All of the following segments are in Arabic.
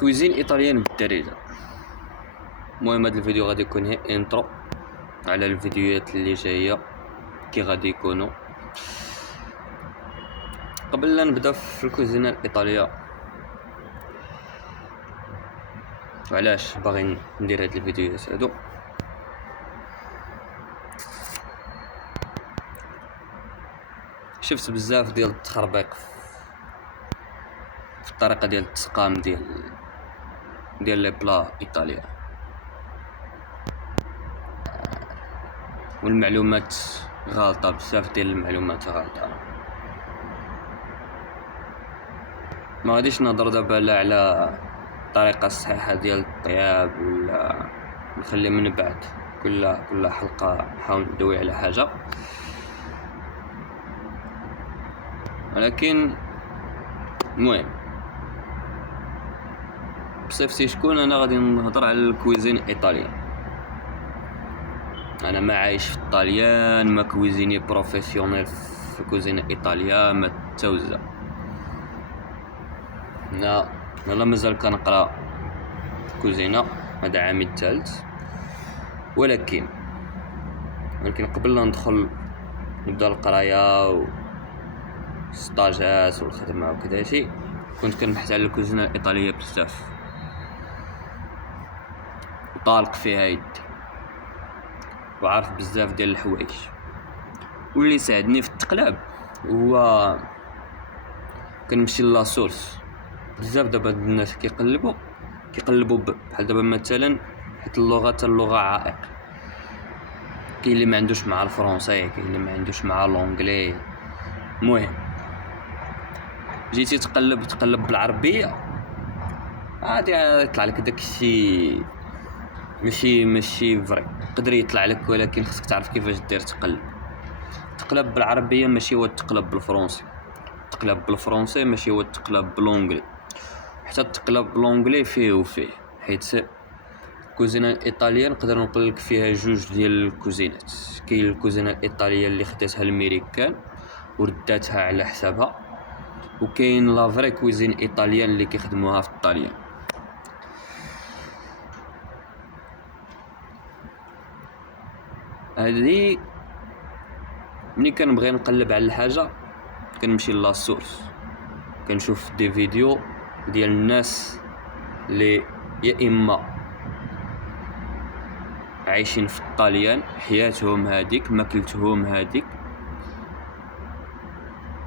كويزين ايطاليان بالدارجه. المهم هذا الفيديو غادي يكون هي انترو على الفيديوهات اللي جايه كي غادي يكونوا. قبل لا نبدا في الكوزينه الايطاليه، وعلاش باغي ندير هاد الفيديوهات هادو، شفت بزاف ديال التخربيق في الطريقه ديال التسقام ديال لي بلا ايطاليا، والمعلومات غالطه، بزاف ديال المعلومات غالطه. ما غاديش نهضر دابا لا على الطريقه الصحيحه ديال الطياب، ولا نخلي من بعد كل حلقه نحاول ندوي على حاجه، ولكن المهم بصفتي شكون انا غادي نهضر على الكويزين الايطاليان. انا ما عايش في الطاليان، ما كويزيني بروفيسيونيل في الكوزينه الايطاليه، ما توزع. انا مازال كنقرا كوزينه، هذا عامي الثالث، ولكن قبل لا ندخل نبدا القرايه والستاجات والخدمه وكذا شيء، كنت كنبحث على الكوزينه الايطاليه بزاف، وطالق فيها يدي، وعارف بزاف ديال الحوايج. واللي ساعدني في التقلاب هو كنمشي لا سورس. بزاف دابا الناس كيقلبوا بحال دابا مثلا، حيت اللغه عائق. كاين اللي ما عندوش مع الفرنسي، كاين اللي ما عندوش مع لونجلي. المهم جيتي تقلب بالعربيه، عادي يطلع لك داكشي ماشي فري. يقدر يطلع لك، ولكن خصك تعرف كيفاش دير تقلب بالعربيه، ماشي هو تقلب بالفرنسي. تقلب بالفرنسي ماشي هو تقلب بالونجلي، حتى تقلب بالونجلي فيه وفيه. حيت الكوزينه الايطاليه نقدر نقول لك فيها جوج ديال الكوزينات. كاين الكوزينه الايطاليه اللي خداتها الامريكان ورداتها على حسابها، وكاين لا فري كوزين ايطاليان اللي كيخدموها في الطاليان. هذه ملي كنبغي نقلب على الحاجه كنمشي لا سورس، كنشوف دي فيديو ديال الناس اللي يا اما عايشين في الطاليان، حياتهم هذيك، ماكلتهم هذيك،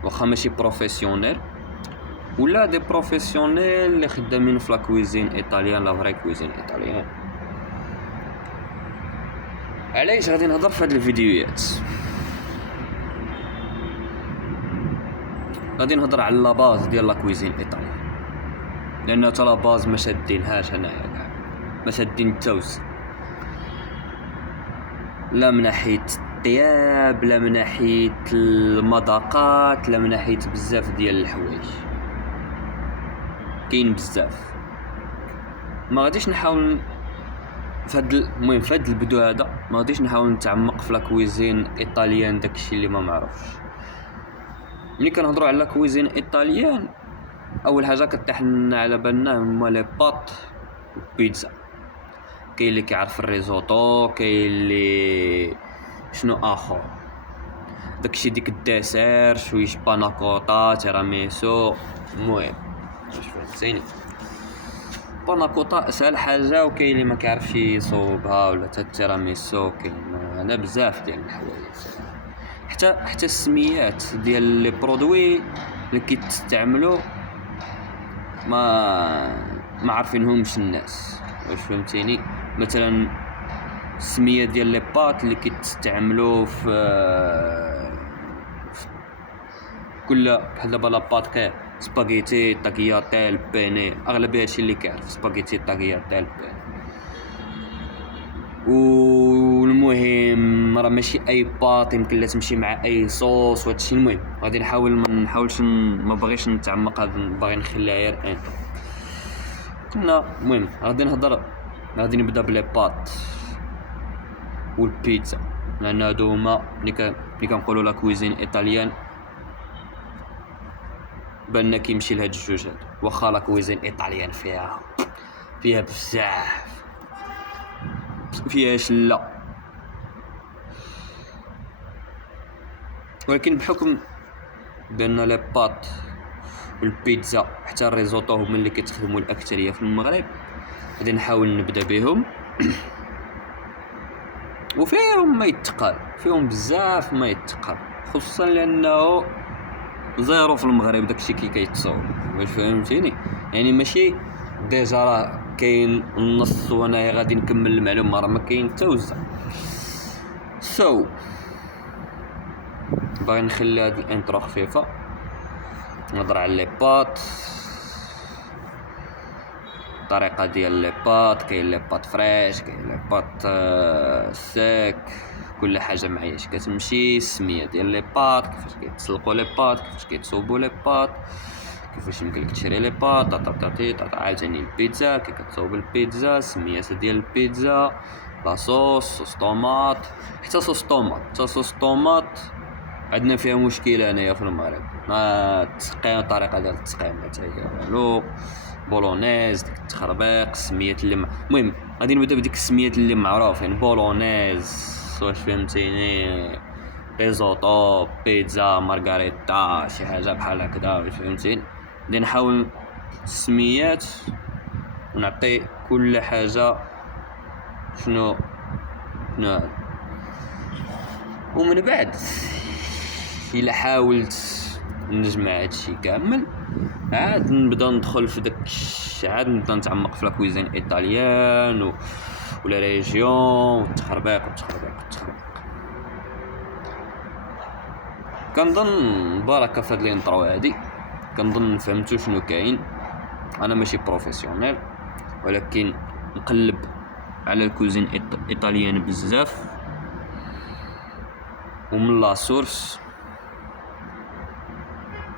واخا ماشي بروفيسيونيل، ولا دي بروفيسيونيل اللي خدامين في لا كويزين ايطاليان، لا فري كويزين ايطاليان. علاش غادي نهضر في هاد الفيديوهات؟ غادي نهضر على لا باز ديال لا كويزين ايطاليان، لان حتى لا باز ما شادينهاش هنايا كاع، ما شادين التوز، لا من ناحيه الطياب، لا من ناحيه المذاقات، لا من ناحيه بزاف ديال الحوايج. كاين بزاف. ما غاديش نحاول المهم في هاد البدو هذا ما غاديش نحاول نتعمق في لا كويزين ايطاليان، داكشي اللي ما معروفش. ملي كنهضروا على لا كويزين ايطاليان، اول حاجه كطيح لنا على بالنا هما لي باط والبيتزا. كاين اللي كيعرف الريزوطو، كاين اللي شنو اخر، داكشي ديك الدسر، شويه باناكوطا، تيراميسو. المهم واش فهمتيني، باناكوطا اسهل حاجه، وكاين اللي ما كيعرفش يصوبها، ولا حتى التيراميسو. كاين انا بزاف ديال الحوايج، حتى السميات ديال لي برودوي اللي كيتستعملوا ما عارفينهمش الناس. واش فهمتيني؟ مثلا السميه ديال لي بات اللي كيتستعملوا في كل، بحال دابا لا بات كاين سباغيتي، طاكياتيل، بيني، اغلبيه هادشي اللي كيعرف سباغيتي، طاكياتيل، بيني. والمهم راه ماشي اي بات يمكن لا تمشي مع اي صوص وهادشي. المهم غادي نحاول ما بغيش نتعمق، باغي نخليها غير انت المهم غادي نبدا بلي بات والبيتزا، لان هادو هما ملي كنقولوا لا كويزين ايطاليان بالنا كيمشي لهاد الجوج هادو. واخا لا كويزين ايطاليان فيها بزاف، فيها شله، ولكن بحكم بان لي باط والبيتزا حتى الريزوطو هما اللي كيتخدموا الاكثريه في المغرب، غادي نحاول نبدا بهم. وفيهم ما يتقال، فيهم بزاف ما يتقال، خصوصا لانه زيرو في المغرب داكشي كي كيتصور، واش فهمتيني؟ يعني ماشي ديجا راه كاين النص وانا غادي نكمل المعلومه، راه ما كاين حتى وزه. باغي نخلي هاد الانترو خفيفه، نهضر على لي بات، الطريقه ديال لي بات. كاين لي بات فريش، كاين لي بات سيك، كل حاجه معاياش كتمشي، السميه ديال لي بات، كيفاش كيتسلقوا لي بات، كيفاش كيتصوبوا لي بات، كيفاش يمكن لك تشري لي بات، عاوتاني البيتزا، كي كتصوب البيتزا، السميات ديال البيتزا، لا صوص طوماط، حتى صوص طوماط عندنا فيها مشكله هنايا في المغرب، ما التسقيم، الطريقه ديال التسقيم حتى هي والو، بولونيز، ديك التخربيق، السميات اللي المهم غادي نبدا بديك السميات اللي معروفين، يعني بولونيز، واش فهمتيني، ريزوطو، بيتزا، مارغريتا، شي حاجه بحال هكذا، واش فهمتيني. غادي نحاول السميات ونعطي كل حاجه شنو هذا، ومن بعد الا حاولت نجمع هادشي كامل عاد نبدا ندخل في داك، عاد نبدا نتعمق في لاكويزين ايطاليان ولا ريجيون والتخربيق. كنظن بركه في هاد الانترو هادي، كنظن فهمتوا شنو كاين. انا ماشي بروفيسيونيل، ولكن نقلب على الكوزين ايطاليان بزاف ومن لا سورس،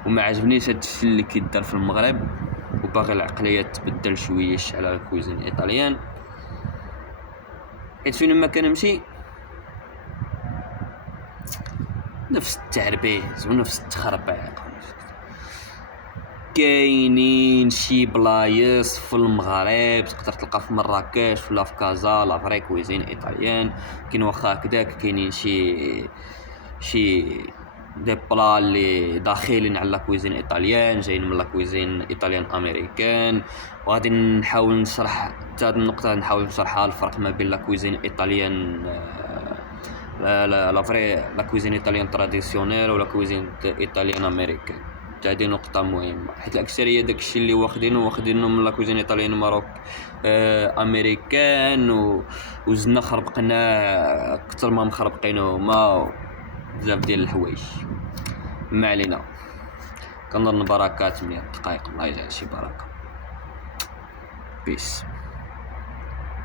وما عجبنيش هادشي اللي كيدار في المغرب، وباغي العقليه تبدل شويه على الكوزين ايطاليان، حيت فين ما كنمشي نفس التعربيز ونفس التخربيق. كاينين شي بلايص في المغرب تقدر تلقى في مراكش ولا في كازا لا فري كويزين ايطاليان، كاين واخا هكذاك كاينين شي دي بلا اللي داخلين على كويزين ايطاليان، جايين من لا كويزين ايطاليان امريكان. وغادي نحاول نشرح حتى هاد النقطه، نحاول نشرحها الفرق ما بين لا كويزين ايطاليان لا فري لا كويزين ايطاليان تراديسيونيل ولا كويزين ايطاليان امريكان. هذه نقطه مهمه، حيت الاكثريه داكشي اللي واخدينه من لا كويزين ايطاليان ماروك امريكان، وزدنا خربقنا اكثر ما مخربقينه هما بزاف ديال الحوايج. ما علينا، كنظن بركات 8 دقائق، الله يجعل شي بركه. بيس.